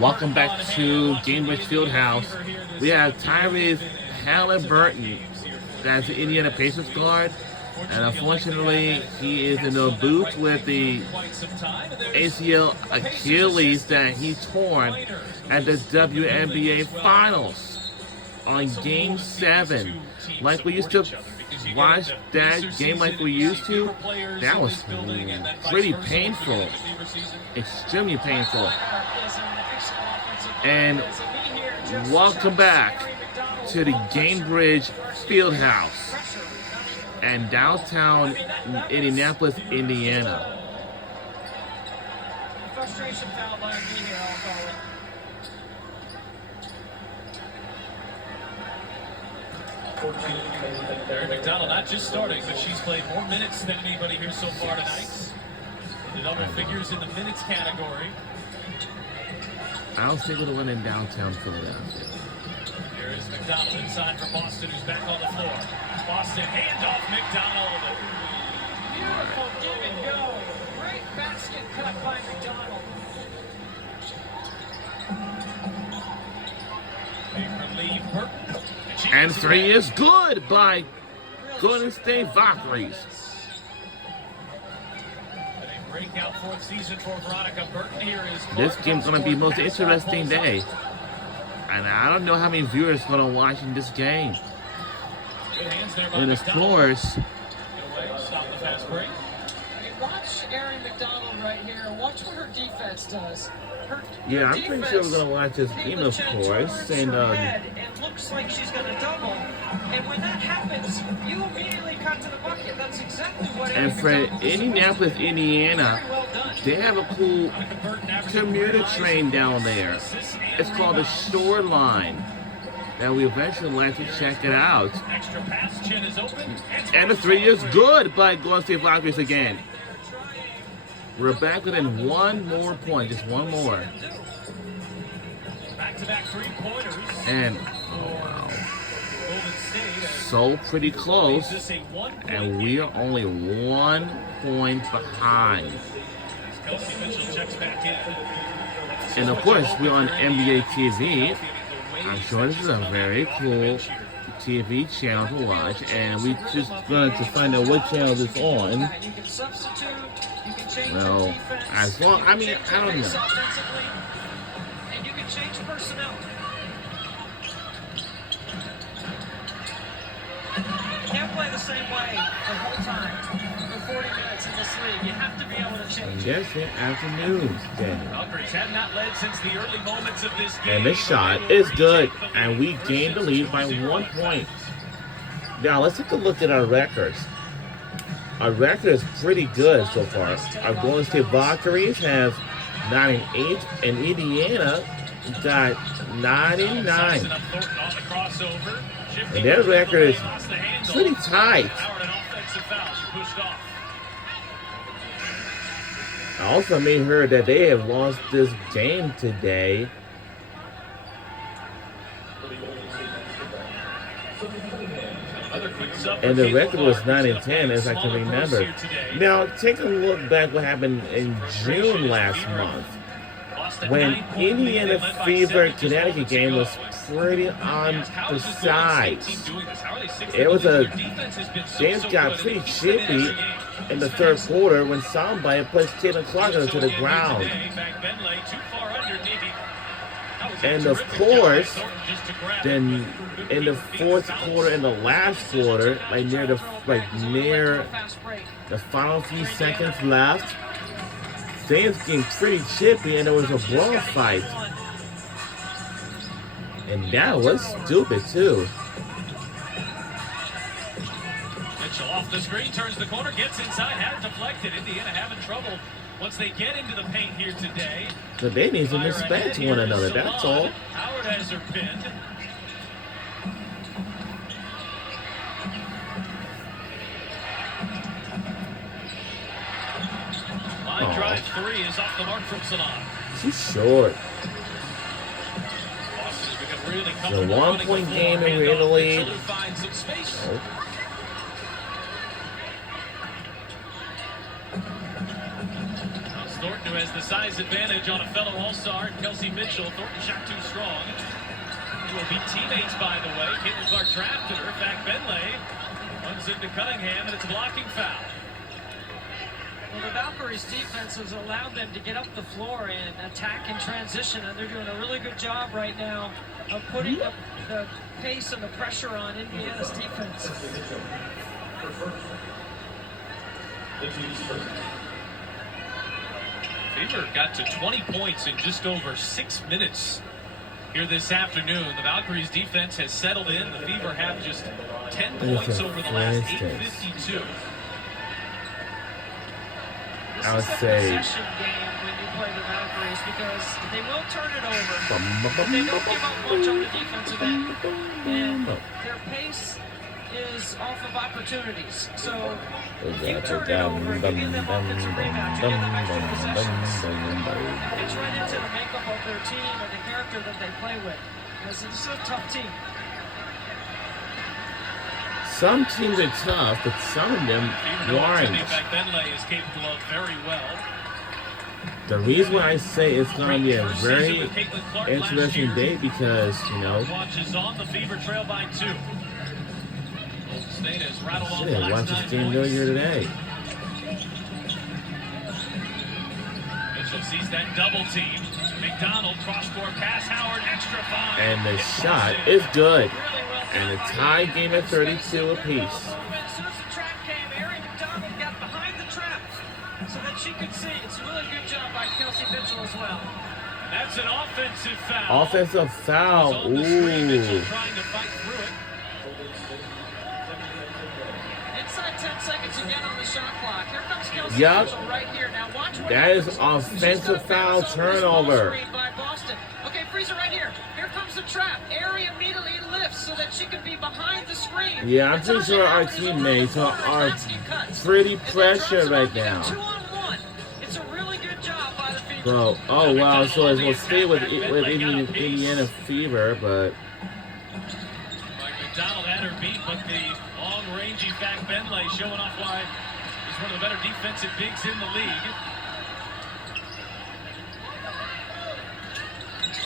Welcome back to Gainbridge Fieldhouse. We have Tyrese Halliburton, that's the Indiana Pacers guard. And unfortunately, he is in the booth with the ACL Achilles that he torn at the WNBA Finals on Game 7. Like we used to watch that game like we used to, that was pretty painful. Extremely painful. And welcome back to the Gainbridge Fieldhouse and downtown Indianapolis, Indiana. Frustration foul by me here, I'll call it. Mary McDonald not just starting, but she's played more minutes than anybody here so far tonight. The double figures in the minutes category. I don't think it'll win in downtown Philadelphia. Here is McDonald inside for Boston, who's back on the floor. Boston, handoff McDonald. Beautiful give and go. Great basket cut by McDonald. They relieve Burton. And 3 is good by Golden State Valkyries. A breakout fourth season for Veronica Burton. Here is This game's going to be the most interesting day. And I don't know how many viewers are going to watch in this game. And of course, Stop the fast break. Watch Erin McDonald right here. Watch what her defense does. yeah, I'm pretty sure we're going to watch this game, of course. And it looks like she's going to double. And when that happens, you immediately cut to the bucket. That's exactly what. And for Indianapolis, Indiana, they have a cool commuter train down there. It's called the Shoreline. That we eventually like to check it out. Extra pass, chin is open. And the 3 is good by Golden State Valkyries again. We're back within one more point, just one more. Back-to-back three-pointers. And so pretty close. And we are only 1 point behind. Kelsey Mitchell checks back in. And of course, we're on NBA TV. I'm sure this is a very cool TV channel to watch, and we just wanted to find out what channel it's on. Well, as long, I mean, I don't know. And you can change personnel. You can't play the same way the whole time for 40 minutes in this league. You have to be able to change. Yes, the afternoons, Daniel. Valkyries have not led since the early moments of this game. And this shot is good, and we gained the lead by 1 point. Now, let's take a look at our records. Our record is pretty good so far. Our Golden State Valkyries have 9-8, and Indiana got 9-9. And their record is pretty tight. I also may heard that they have lost this game today. And the record was 9-10, as I can remember. Now, take a look back what happened in June last month, when Indiana Fever Connecticut game was pretty on the sides. It was James got pretty chippy in the third quarter when somebody placed Caitlin Clark into the ground. And of course, then in the fourth quarter, in the last quarter, near the final few seconds left, things getting pretty chippy, and there was a brawl fight. And that was stupid too. Mitchell off the screen, turns the corner, gets inside, had it deflected. Indiana having trouble once they get into the paint here today. So they need to respect one another, that's all. Howard has her pinned. Line drive three is off the mark from Salon. She's short. The 1 point game, and we're in the lead. Oh. Thornton, who has has the size advantage on a fellow All-Star, Kelsey Mitchell. Thornton shot too strong. They will be teammates, by the way. Caitlin Clark drafted her. Fact Benlay runs into Cunningham, and it's a blocking foul. Well, the Valkyries defense has allowed them to get up the floor and attack in transition, and they're doing a really good job right now of putting the pace and the pressure on Indiana's defense. Fever got to 20 points in just over 6 minutes here this afternoon. The Valkyries defense has settled in. The Fever have just 10 points over the last 8:52. This I would is a say- possession game when you play the Valkyries because they will turn it over, but they don't give up much on the defensive end. And their pace is off of opportunities. So if you turn it over and you give them offensive rebounds, you give them extra possessions, it's right into the makeup of their team and the character that they play with. Because this is a tough team. Some teams are tough, but some of them aren't. Benlay is capable of very well. The reason why I say it's going to be a very interesting day because, you know, Watch is on. The Fever trail by 2. Golden State has rattled off shit, the I last watched 9 this game points. earlier today. Mitchell sees that double team. McDonald cross-court pass. Howard extra fine. And the It shot falls in. is good. Really well And a done. tie game at 32 apiece. As soon as the trap came, Ari McDonald got behind the trap so that she could see. It's a really good job by Kelsey Mitchell as well. That's an offensive foul. Offensive It's foul. on the screen. Mitchell Ooh. trying to fight through it. Inside 10 seconds again on the shot clock. Here comes Kelsey Yup. Mitchell right here. Now watch what That is happens. offensive She's gonna foul bounce off this ball turnover. screen by Boston. Okay, freeze it right here. Here comes the trap. Ari immediately lifts so that she can be behind the screen. Yeah, I'm It's pretty on sure the our out. He's over teammates the corner. are Statsky cuts. pretty And then pressure drops it right off. You got now. 2-on-1. It's a really good job by the Fever. Bro, oh wow, so we'll stay with Indiana Fever, but Mike McDonald had her beat, but the long-rangey Fact Benlay showing off why he's one of the better defensive bigs in the league.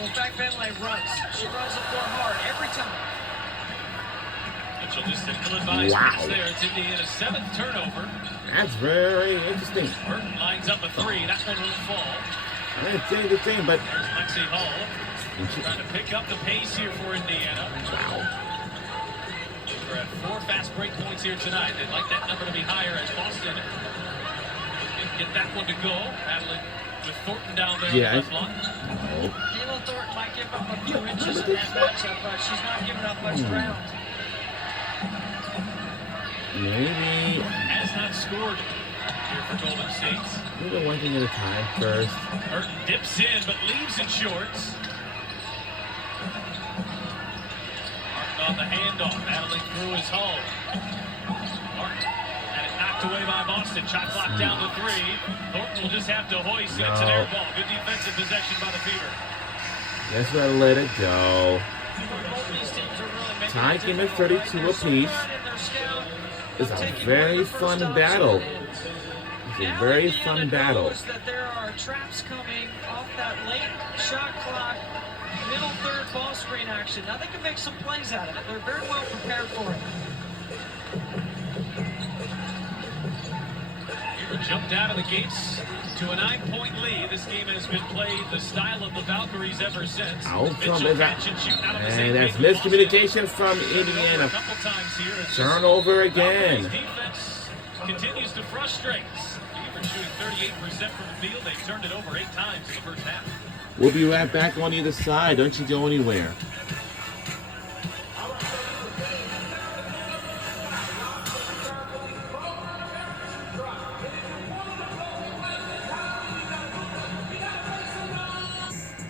Well, Fact Benlay runs. She runs the floor hard every time. Mitchell just an ill-advised Wow. miss there. It's Indiana's 7th turnover. that's very interesting. Burton lines up a 3. That one will fall. I didn't say the thing, but There's Lexi Hull trying to pick up the pace here for Indiana. wow. We're at 4 fast break points here tonight. They'd like that number to be higher as Boston can get that one to go. Battling with Thornton down there Yeah, on the left block. Kayla Thornton might give up a few inches in that matchup, but she's not giving up much ground. Maybe Has not scored here for Golden State. maybe one thing at a time first. Burton dips in, but leaves it short. Martin on the handoff, battling through his Hull. Martin had it knocked away by Boston. Shot clock down to 3. Thornton will just have to hoist, and it's an No. air ball. Good defensive possession by the Fever. Guess we'll let it go. Both these teams are really making Tie it game at difficult, right? 32 They're so apiece. good in their scout It's of a taking very away the first fun option. battle. And It's a now very Indiana fun battle. knows that there are traps coming off that late shot clock, middle third ball screen action. Now they can make some plays out of it. They're very well prepared for it. Fever jumped out of the gates to a 9-point lead. This game has been played the style of the Valkyries ever since. Outcome Mitchell is that, catch and shoot out of the same and that's pace with miscommunication from Boston. A Indiana. couple times here. It's just Turnover Valkyries again. defense continues to frustrate. Fever shooting 38% from the field. They've turned it over 8 times in the first half. We'll be right back on either side. Don't you go anywhere.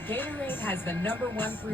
Gatorade has the #1 fruit